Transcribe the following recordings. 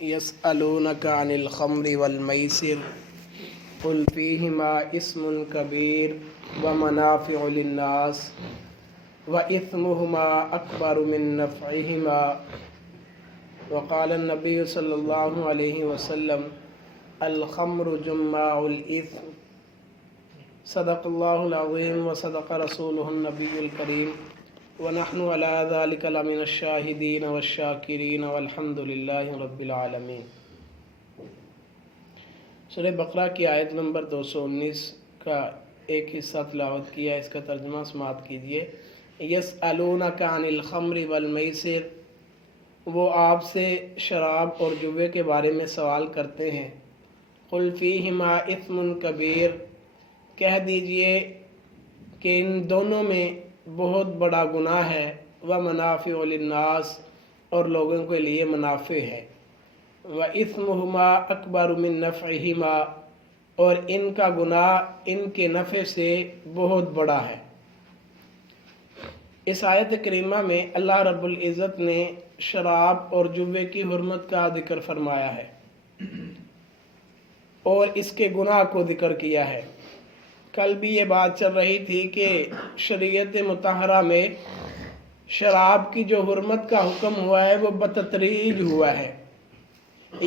يسألونك عن الخمر والميسر قل فيهما اسم كبير ومنافع للناس وإثمهما أكبر من نفعهما وقال النبي صلى الله عليه وسلم الخمر جماع الإثم صدق الله العظيم وصدق رسوله النبي الكريم ونحن على ذلك لمن الشاهدين والشاكرين والحمد لله رب العالمین۔ سورہ بقرہ کی آیت نمبر 219 کا ایک حصہ تلاوت کیا، اس کا ترجمہ سماعت کیجیے۔ یسألونک عن الخمر والمیسر، وہ آپ سے شراب اور جوے کے بارے میں سوال کرتے ہیں۔ قل فیہما اثم کبیر، کہہ دیجئے کہ ان دونوں میں بہت بڑا گناہ ہے، ومنافع للناس، اور لوگوں کے لیے منافع ہے، وَإِثْمُهُمَا أَكْبَرُ مِن نَفْعِهِمَا، اور ان کا گناہ ان کے نفع سے بہت بڑا ہے۔ اس آیت کریمہ میں اللہ رب العزت نے شراب اور جوے کی حرمت کا ذکر فرمایا ہے اور اس کے گناہ کو ذکر کیا ہے۔ کل بھی یہ بات چل رہی تھی کہ شریعت مطہرہ میں شراب کی جو حرمت کا حکم ہوا ہے وہ بتدریج ہوا ہے۔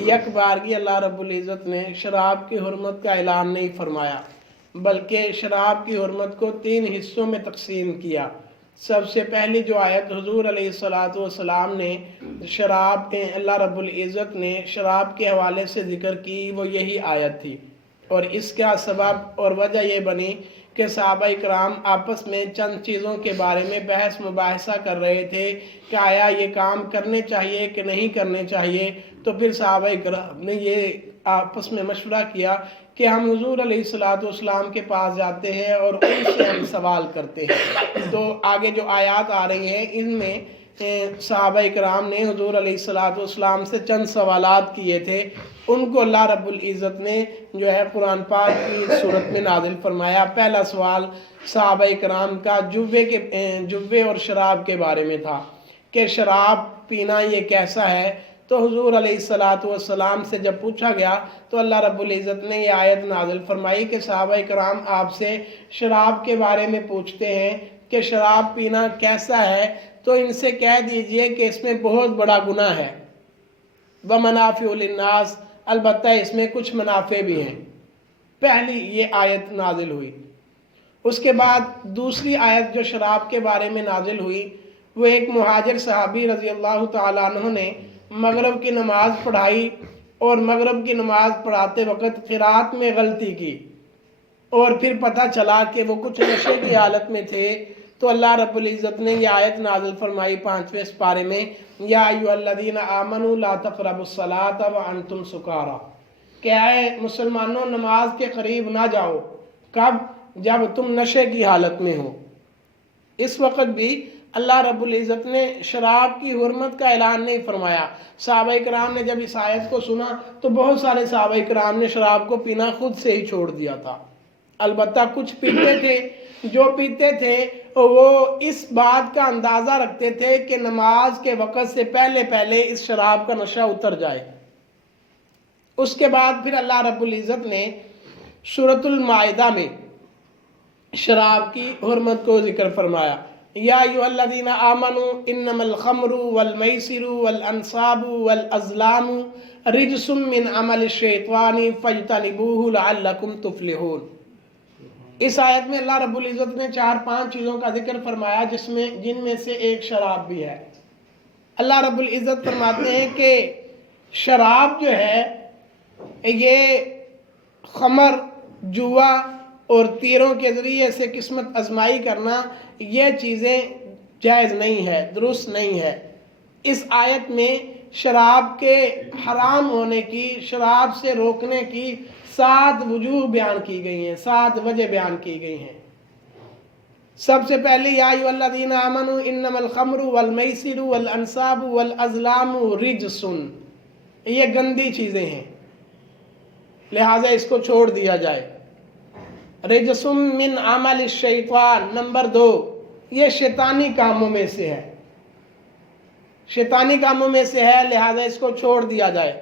یک بارگی اللہ رب العزت نے شراب کی حرمت کا اعلان نہیں فرمایا، بلکہ شراب کی حرمت کو 3 حصوں میں تقسیم کیا۔ سب سے پہلی جو آیت حضور علیہ السلام نے شراب اللہ رب العزت نے شراب کے حوالے سے ذکر کی، وہ یہی آیت تھی، اور اس کا سبب اور وجہ یہ بنی کہ صحابہ کرام آپس میں چند چیزوں کے بارے میں بحث مباحثہ کر رہے تھے کہ آیا یہ کام کرنے چاہیے کہ نہیں کرنے چاہیے۔ تو پھر صحابہ کرام نے یہ آپس میں مشورہ کیا کہ ہم حضور علیہ السلام کے پاس جاتے ہیں اور ان سے ہم سوال کرتے ہیں۔ تو آگے جو آیات آ رہی ہیں ان میں صحابہ کرام نے حضور علیہ السلام سے چند سوالات کیے تھے، ان کو اللہ رب العزت نے جو ہے قرآن پاک کی صورت میں نازل فرمایا۔ پہلا سوال صحابہ کرام کا جوے اور شراب کے بارے میں تھا کہ شراب پینا یہ کیسا ہے۔ تو حضور علیہ السلام سے جب پوچھا گیا تو اللہ رب العزت نے یہ آیت نازل فرمائی کہ صحابہ کرام آپ سے شراب کے بارے میں پوچھتے ہیں کہ شراب پینا کیسا ہے، تو ان سے کہہ دیجئے کہ اس میں بہت بڑا گناہ ہے، وَمَنَافِعُ لِلنَّاسِ، البتہ اس میں کچھ منافع بھی ہیں۔ پہلی یہ آیت نازل ہوئی۔ اس کے بعد دوسری آیت جو شراب کے بارے میں نازل ہوئی، وہ ایک مہاجر صحابی رضی اللہ تعالیٰ عنہ نے مغرب کی نماز پڑھائی اور مغرب کی نماز پڑھاتے وقت قرات میں غلطی کی، اور پھر پتہ چلا کہ وہ کچھ نشے کی حالت میں تھے۔ تو اللہ رب العزت نے یہ آیت نازل فرمائی 5ویں سپارے میں، یا ایھا الذین آمنوا لا تقربوا الصلاۃ وانتم سکارا، کہ اے مسلمانوں نماز کے قریب نہ جاؤ، کب؟ جب تم نشے کی حالت میں ہو۔ اس وقت بھی اللہ رب العزت نے شراب کی حرمت کا اعلان نہیں فرمایا۔ صحابہ کرام نے جب اس آیت کو سنا تو بہت سارے صحابہ کرام نے شراب کو پینا خود سے ہی چھوڑ دیا تھا، البتہ کچھ پیتے تھے۔ جو پیتے تھے وہ اس بات کا اندازہ رکھتے تھے کہ نماز کے وقت سے پہلے پہلے اس شراب کا نشہ اتر جائے۔ اس کے بعد پھر اللہ رب العزت نے سورۃ المائدہ میں شراب کی حرمت کو ذکر فرمایا، یا ایھا الذین آمنوا انما الخمر والمیسر والانصاب والازلام رجس من عمل الشیطان فاجتنبوہ لعلکم تفلحون۔ اس آیت میں اللہ رب العزت نے 4-5 چیزوں کا ذکر فرمایا جن میں سے ایک شراب بھی ہے۔ اللہ رب العزت فرماتے ہیں کہ شراب جو ہے یہ خمر، جوا اور تیروں کے ذریعے سے قسمت آزمائی کرنا، یہ چیزیں جائز نہیں ہے، درست نہیں ہے۔ اس آیت میں شراب کے حرام ہونے کی، شراب سے روکنے کی 7 وجوہ بیان کی گئی ہیں، 7 وجہ بیان کی گئی ہیں۔ سب سے پہلے یا ایھا الذین آمنوا انما الخمر والمیسر والانصاب والازلام رجس، یہ گندی چیزیں ہیں، لہٰذا اس کو چھوڑ دیا جائے۔ رجس من عمل الشیطان، نمبر 2، یہ شیطانی کاموں میں سے ہے، شیطانی کاموں میں سے ہے، لہذا اس کو چھوڑ دیا جائے۔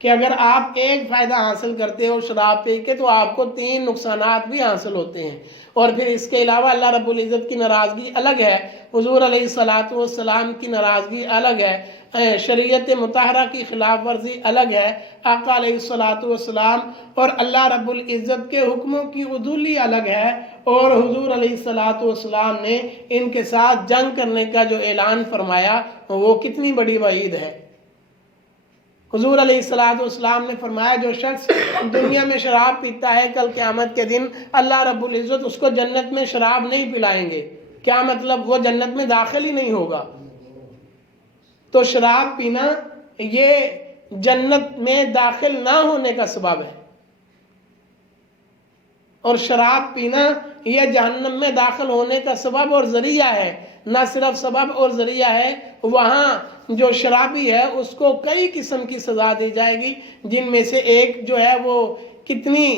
کہ اگر آپ ایک فائدہ حاصل کرتے ہو شراب پی کے تو آپ کو 3 نقصانات بھی حاصل ہوتے ہیں۔ اور پھر اس کے علاوہ اللہ رب العزت کی ناراضگی الگ ہے، حضور علیہ الصلاۃ والسلام کی ناراضگی الگ ہے، شریعت مطہرہ کی خلاف ورزی الگ ہے، آقا علیہ الصلاۃ والسلام اور اللہ رب العزت کے حکموں کی عدولی الگ ہے، اور حضور علیہ الصلاۃ والسلام نے ان کے ساتھ جنگ کرنے کا جو اعلان فرمایا وہ کتنی بڑی وعید ہے۔ حضور علیہ الصلاۃ والسلام نے فرمایا جو شخص دنیا میں شراب پیتا ہے کل قیامت کے دن اللہ رب العزت اس کو جنت میں شراب نہیں پلائیں گے۔ کیا مطلب؟ وہ جنت میں داخل ہی نہیں ہوگا۔ تو شراب پینا یہ جنت میں داخل نہ ہونے کا سبب ہے، اور شراب پینا یہ جہنم میں داخل ہونے کا سبب اور ذریعہ ہے۔ نہ صرف سبب اور ذریعہ ہے، وہاں جو شرابی ہے اس کو کئی قسم کی سزا دی جائے گی، جن میں سے ایک جو ہے وہ کتنی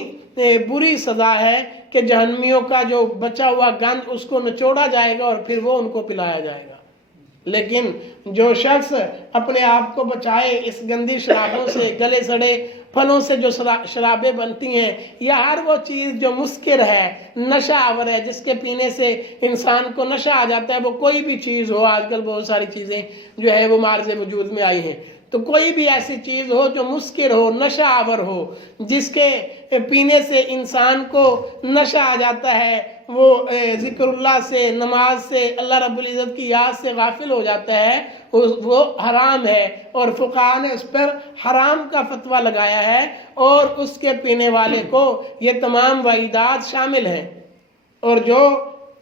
بری سزا ہے کہ جہنمیوں کا جو بچا ہوا گند اس کو نچوڑا جائے گا اور پھر وہ ان کو پلایا جائے گا۔ لیکن جو شخص اپنے آپ کو بچائے اس گندی شرابوں سے، گلے سڑے پھلوں سے جو شرابیں بنتی ہیں، یا ہر وہ چیز جو مسکر ہے، نشہ آور ہے، جس کے پینے سے انسان کو نشہ آ جاتا ہے، وہ کوئی بھی چیز ہو، آج کل بہت ساری چیزیں جو ہے وہ معرض وجود میں آئی ہیں، تو کوئی بھی ایسی چیز ہو جو مسکر ہو، نشہ آور ہو، جس کے پینے سے انسان کو نشہ آ جاتا ہے، وہ ذکر اللہ سے، نماز سے، اللہ رب العزت کی یاد سے غافل ہو جاتا ہے، وہ حرام ہے، اور فقہاء نے اس پر حرام کا فتویٰ لگایا ہے، اور اس کے پینے والے کو یہ تمام وعیدات شامل ہیں۔ اور جو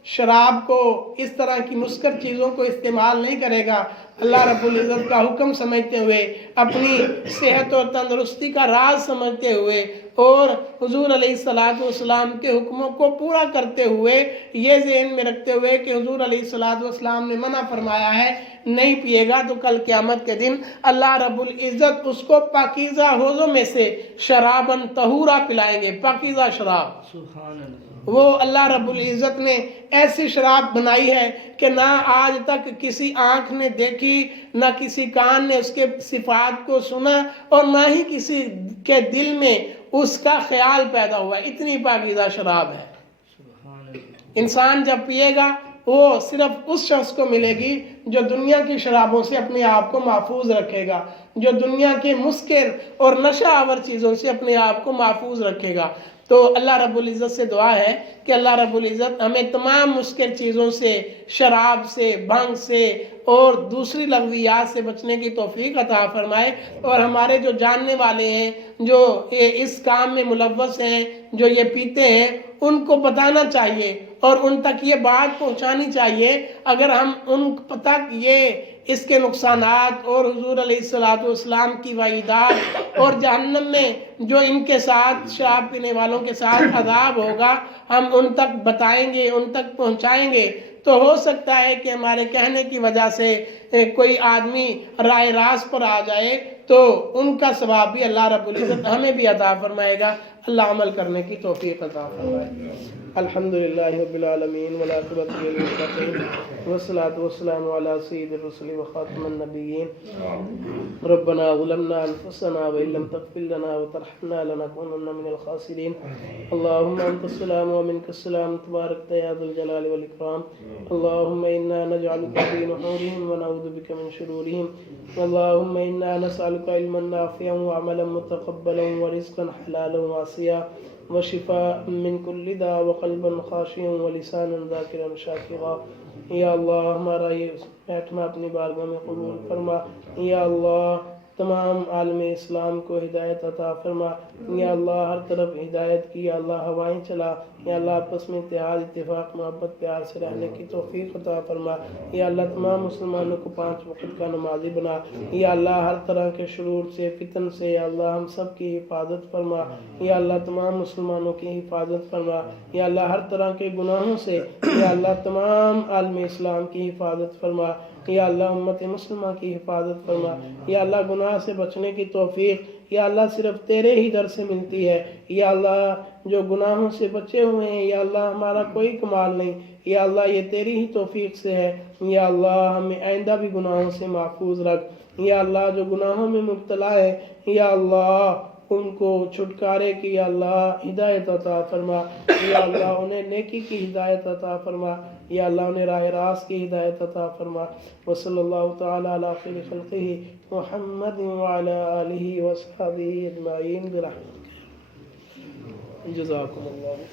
شراب کو اس طرح کی مسکر چیزوں کو استعمال نہیں کرے گا، اللہ رب العزت کا حکم سمجھتے ہوئے، اپنی صحت اور تندرستی کا راز سمجھتے ہوئے، اور حضور علیہ الصلاۃ والسلام کے حکموں کو پورا کرتے ہوئے، یہ ذہن میں رکھتے ہوئے کہ حضور علیہ الصلاۃ والسلام نے منع فرمایا ہے نہیں پیے گا، تو کل قیامت کے دن اللہ رب العزت اس کو پاکیزہ حوضوں میں سے شراباً طہورا پلائیں گے۔ پاکیزہ شراب، سبحان اللہ، وہ اللہ رب العزت نے ایسی شراب بنائی ہے کہ نہ آج تک کسی آنکھ نے دیکھی، نہ کسی کان نے اس کے صفات کو سنا، اور نہ ہی کسی کے دل میں اس کا خیال پیدا ہوا، اتنی پاکیزہ شراب ہے۔ انسان جب پیے گا وہ صرف اس شخص کو ملے گی جو دنیا کی شرابوں سے اپنے آپ کو محفوظ رکھے گا، جو دنیا کے مسکر اور نشہ آور چیزوں سے اپنے آپ کو محفوظ رکھے گا۔ تو اللہ رب العزت سے دعا ہے کہ اللہ رب العزت ہمیں تمام مسکر چیزوں سے، شراب سے، بھنگ سے اور دوسری لغویات سے بچنے کی توفیق عطا فرمائے، اور ہمارے جو جاننے والے ہیں، جو اس کام میں ملوث ہیں، جو یہ پیتے ہیں، ان کو بتانا چاہیے اور ان تک یہ بات پہنچانی چاہیے۔ اگر ہم ان تک یہ اس کے نقصانات اور حضور علیہ الصلاۃ والسلام کی وعیدات اور جہنم میں جو ان کے ساتھ شراب پینے والوں کے ساتھ عذاب ہوگا، ہم ان تک بتائیں گے، ان تک پہنچائیں گے، تو ہو سکتا ہے کہ ہمارے کہنے کی وجہ سے کوئی آدمی رائے راست پر آ جائے، تو ان کا ثواب بھی اللہ رب العزت ہمیں بھی عطا فرمائے گا۔ اللہ عمل کرنے کی توفیق عطا فرمائے۔ الحمدللہ رب العالمین والعاقبۃ للمتقین والصلاة والسلام علی سید الرسل وخاتم النبیین۔ ربنا ظلمنا انفسنا وان لم تغفر لنا وترحمنا لنكونن من الخاسرین۔ اللهم انت السلام ومنك السلام تبارک یا ذو الجلال والاکرام۔ اللهم انا نجعلك في نحورهم ونعوذ بك من شرورهم۔ اللهم انا نسألك علما نافعا وعملا متقبلا ورزقا حلالا واسعا وشفاء من كل داء وقلبا خاشعا ولسانا ذاکرا شاکرا۔ یا اللہ ہمارا یہ بیٹھنا اپنی بارگاہ میں قبول فرما۔ یا اللہ تمام عالم اسلام کو ہدایت عطا فرما۔ یا اللہ ہر طرف ہدایت کی، یا اللہ ہوائیں چلا۔ یا اللہ آپس میں اتحاد، اتفاق، محبت، پیار سے رہنے کی توفیق عطا فرما۔ یا اللہ تمام مسلمانوں کو 5 وقت کا نمازی بنا۔ یا اللہ ہر طرح کے شرور سے، فتن سے، یا اللہ ہم سب کی حفاظت فرما۔ یا اللہ تمام مسلمانوں کی حفاظت فرما۔ یا اللہ ہر طرح کے گناہوں سے، یا اللہ تمام عالم اسلام کی حفاظت فرما۔ یا اللہ امت مسلمہ کی حفاظت فرما۔ یا اللہ گناہ سے بچنے کی توفیق، یا اللہ صرف تیرے ہی در سے ملتی ہے۔ یا اللہ جو گناہوں سے بچے ہوئے ہیں یا اللہ ہمارا کوئی کمال نہیں، یا اللہ یہ تیری ہی توفیق سے ہے۔ یا اللہ ہمیں آئندہ بھی گناہوں سے محفوظ رکھ۔ یا اللہ جو گناہوں میں مبتلا ہے یا اللہ ان کو چھٹکارے کی یا اللہ ہدایت عطا فرما۔ یا اللہ انہیں نیکی کی ہدایت عطا فرما۔ یا اللہ انہیں راہ راست کی ہدایت عطا فرما۔ وصلی اللہ تعالی علی خیر خلقہ محمد وعلی آلہ وصحبہ اجمعین برحمتک۔ جزاکم اللہ۔